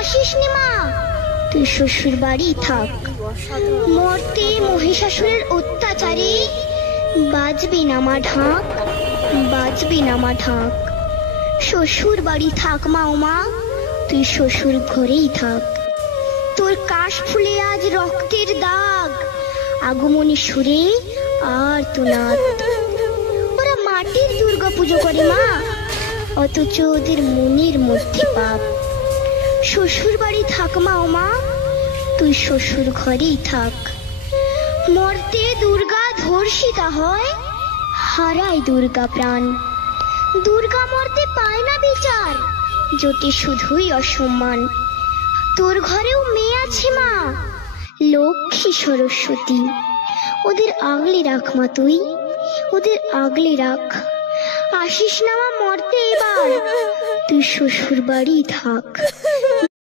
আসিস নি মা, তুই শ্বশুর বাড়ি থাক। মর্তে মহিষাসুরের অত্যাচারে বাজবি না মা ঢাক, বাজবি না মা ঢাক। শ্বশুর বাড়ি থাক মা, ও মা তুই শ্বশুর ঘরেই থাক। তোর কাশ ফুলে আজ রক্তের দাগ, আগমনী সুরে আর তো নাথ। ওরা মাটির দুর্গা পুজো করে মা, অথচ ওদের মনের মধ্যে পাপ। শ্বশুর বাড়ি থাক মা, ও মা তুই শ্বশুর ঘরেই থাক। মর্তে দুর্গা ধর্ষিতা হয়, হারায় দুর্গা প্রাণ। দুর্গা মর্তে পায় না বিচার, জোটে শুধুই অসম্মান। তোর ঘরেও মেয়ে আছে মা, লক্ষ্মী সরস্বতী, ওদের আগলে রাখ মা তুই, ওদের আগলে রাখ। আসিস না মা মর্তে এবার, তুই শ্বশুর বাড়ি থাক,